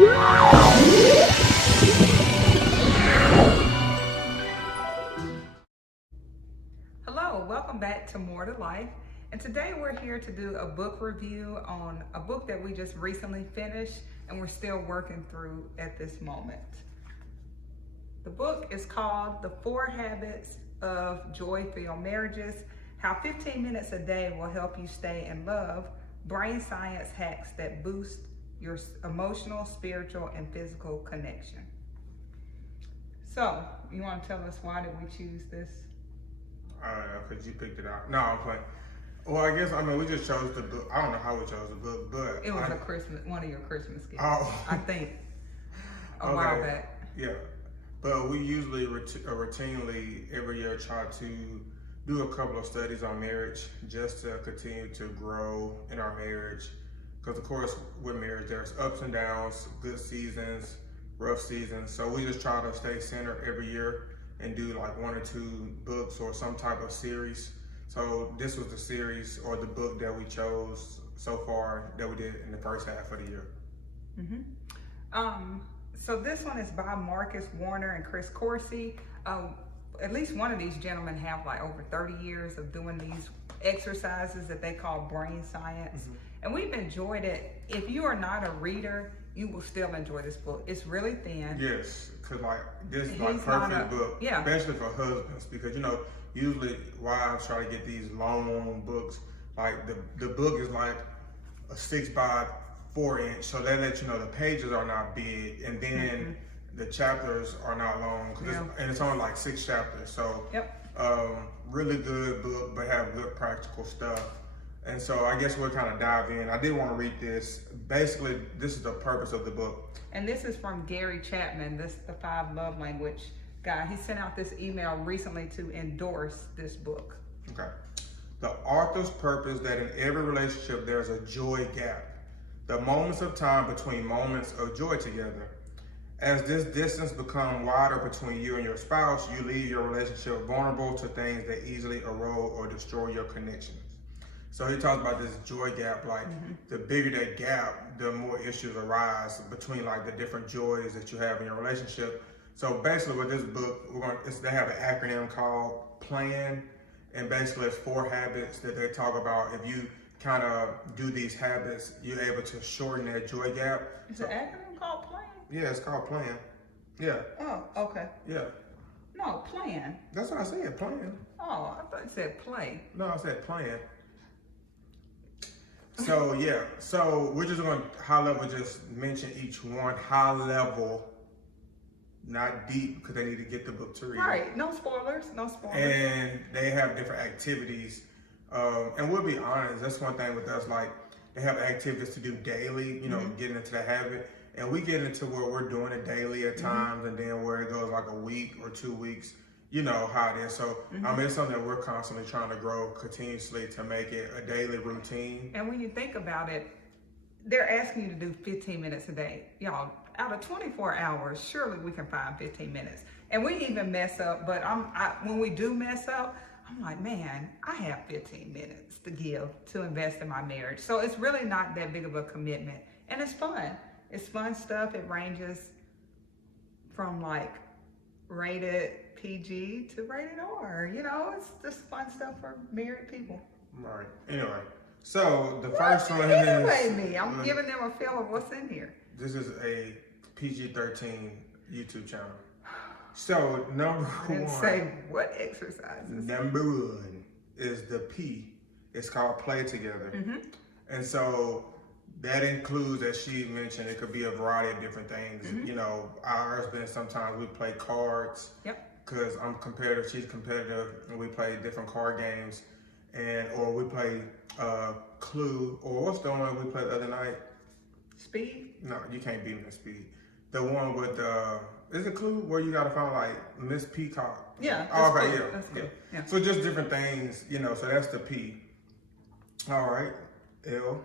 Hello, welcome back to More to Life. And today we're here to do a book review on a book that we just recently finished and we're still working through at this moment. The book is called The 4 Habits of Joy-Filled Marriages: How 15 Minutes a Day Will Help You Stay in Love, Brain Science Hacks That Boost Your Emotional, Spiritual, and Physical Connection. So, you want to tell us why did we choose this? Because you picked it out. No, I'm playing. Well, I mean, we just chose the book. I don't know how we chose the book, but It was one of your Christmas gifts. Oh. I think a while back. Yeah, but we usually routinely every year try to do a couple of studies on marriage just to continue to grow in our marriage. Because of course, with marriage, there's ups and downs, good seasons, rough seasons. So we just try to stay centered every year and do like 1 or 2 books or some type of series. So this was the series or the book that we chose so far that we did in the first half of the year. So this one is by Marcus Warner and Chris Coursey. At least one of these gentlemen have like over 30 years of doing these exercises that they call brain science. And we've enjoyed it. If you are not a reader, you will still enjoy this book. It's really thin. Yes, because like this is like perfect book, especially for husbands, because you know, usually wives try to get these long books. Like the book is like a 6 by 4 inch, so that lets you know the pages are not big, and then the chapters are not long, and it's only like 6 chapters. So really good book, but have good practical stuff. And so I guess we'll kind of dive in. I did want to read this. Basically, this is the purpose of the book. And this is from Gary Chapman, the 5 love language guy. He sent out this email recently to endorse this book. Okay. The author's purpose that in every relationship there's a joy gap. The moments of time between moments of joy together. As this distance becomes wider between you and your spouse, you leave your relationship vulnerable to things that easily erode or destroy your connections. So he talks about this joy gap, like the bigger that gap, the more issues arise between like the different joys that you have in your relationship. So basically with this book, they have an acronym called PLAN, and basically it's 4 habits that they talk about. If you kind of do these habits, you're able to shorten that joy gap. Is an acronym called PLAN? Yeah, it's called PLAN. Yeah. Oh, okay. Yeah. No, PLAN. That's what I said, PLAN. Oh, I thought you said play. No, I said PLAN. So yeah, so we're just going to high level just mention each one, high level, not deep, because they need to get the book to read. Right, no spoilers, no spoilers. And they have different activities. And we'll be honest, that's one thing with us, like they have activities to do daily, you know, getting into the habit. And we get into where we're doing it daily at times, and then where it goes like a week or 2 weeks. You know how it is. So I mean, it's something that we're constantly trying to grow continuously to make it a daily routine. And when you think about it, they're asking you to do 15 minutes a day. Y'all, out of 24 hours, surely we can find 15 minutes. And we even mess up, but when we do mess up, I'm like, man, I have 15 minutes to give to invest in my marriage. So it's really not that big of a commitment. And it's fun. It's fun stuff. It ranges from like rated PG to rated R. You know, it's just fun stuff for married people. Right. Anyway, so the first one is... I'm giving them a feel of what's in here. This is a PG-13 YouTube channel. So number one... say what exercises. Number 1 is the P. It's called Play Together. And so that includes, as she mentioned, it could be a variety of different things. You know, ours been sometimes we play cards. Because I'm competitive, she's competitive, and we play different card games, or we play Clue, or what's the one we played the other night? Speed? No, you can't beat me in Speed. The one with is it Clue where you gotta find like Miss Peacock? Yeah. Oh, okay, cool. That's good. Yeah. So just different things, you know. So that's the P. All right, L.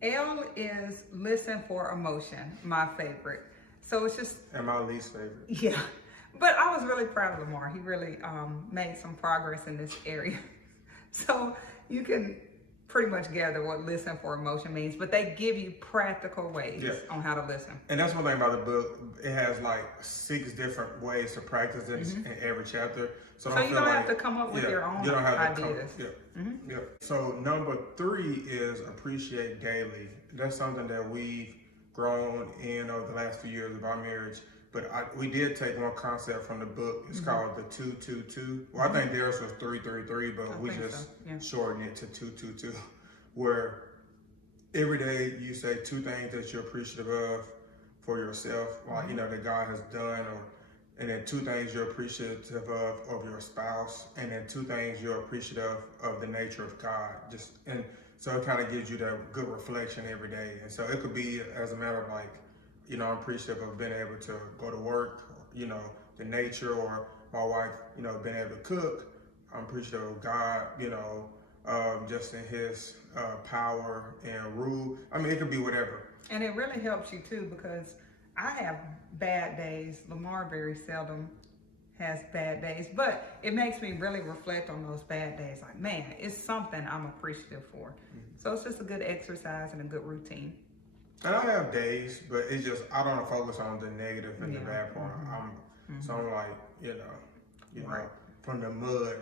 L is listen for emotion, my favorite. So it's just. And my least favorite. Yeah. But I was really proud of Lamar. He really made some progress in this area. So you can pretty much gather what listen for emotion means, but they give you practical ways on how to listen. And that's one thing about the book. It has like 6 different ways to practice this in every chapter. So you don't have to come up with your own ideas. So number 3 is appreciate daily. That's something that we've grown in over the last few years of our marriage. But we did take one concept from the book. It's called the 2-2-2. Well, I think theirs was 3-3-3, but we just shortened it to 2-2-2, where every day you say 2 things that you're appreciative of for yourself, like, you know, that God has done, and then 2 things you're appreciative of your spouse, and then 2 things you're appreciative of the nature of God. And so it kind of gives you that good reflection every day. And so it could be as a matter of like, you know, I'm appreciative of being able to go to work, you know, the nature, or my wife, you know, being able to cook. I'm appreciative of God, you know, just in his power and rule. I mean, it could be whatever. And it really helps you too, because I have bad days. Lamar very seldom has bad days, but it makes me really reflect on those bad days. Like, man, it's something I'm appreciative for. So it's just a good exercise and a good routine. And I have days, but it's just, I don't want to focus on the negative and the bad part. So I'm like, you know, from the mud,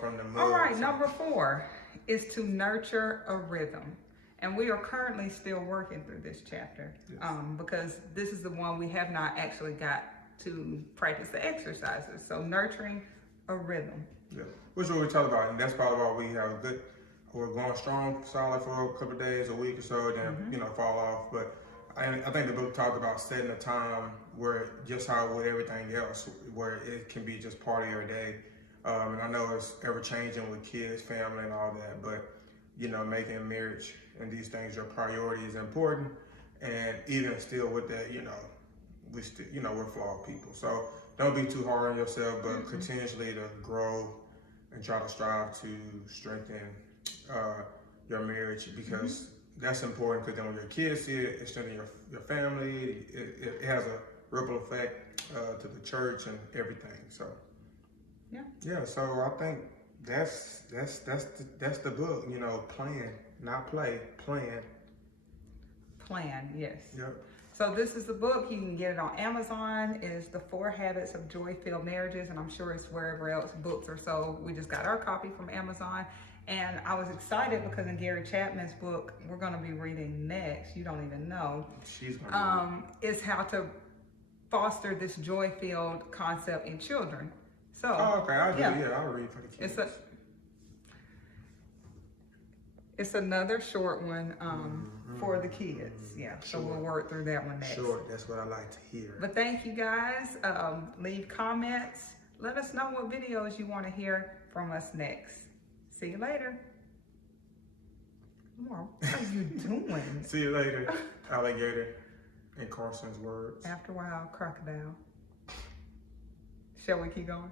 from the mud. All right, number 4 is to nurture a rhythm. And we are currently still working through this chapter because this is the one we have not actually got to practice the exercises. So nurturing a rhythm. Yeah, which is what we talked about. And that's probably why we have we're going strong, solid for a couple of days, a week or so, then, you know, fall off. But I think the book talked about setting a time where, just how with everything else, where it can be just part of your day. And I know it's ever changing with kids, family, and all that, but, you know, making marriage and these things your priority is important. And even still with that, you know, we're flawed people. So don't be too hard on yourself, but continuously to grow and try to strive to strengthen your marriage, because that's important, because then when your kids see it, it's strengthening your family. It has a ripple effect to the church and everything. So so I think that's the book. You know, plan, not play, plan. Plan, yes. Yep. So this is the book. You can get it on Amazon. It is The 4 Habits of Joy-Filled Marriages, and I'm sure it's wherever else books are sold. We just got our copy from Amazon. And I was excited because in Gary Chapman's book, we're going to be reading next, you don't even know, She's gonna is how to foster this joy-filled concept in children. So, I'll read for the kids. It's another short one for the kids. So we'll work through that one next. Short, that's what I like to hear. But thank you guys. Leave comments. Let us know what videos you want to hear from us next. See you later. What are you doing? See you later, alligator, in Carson's words. After a while, crocodile. Shall we keep going?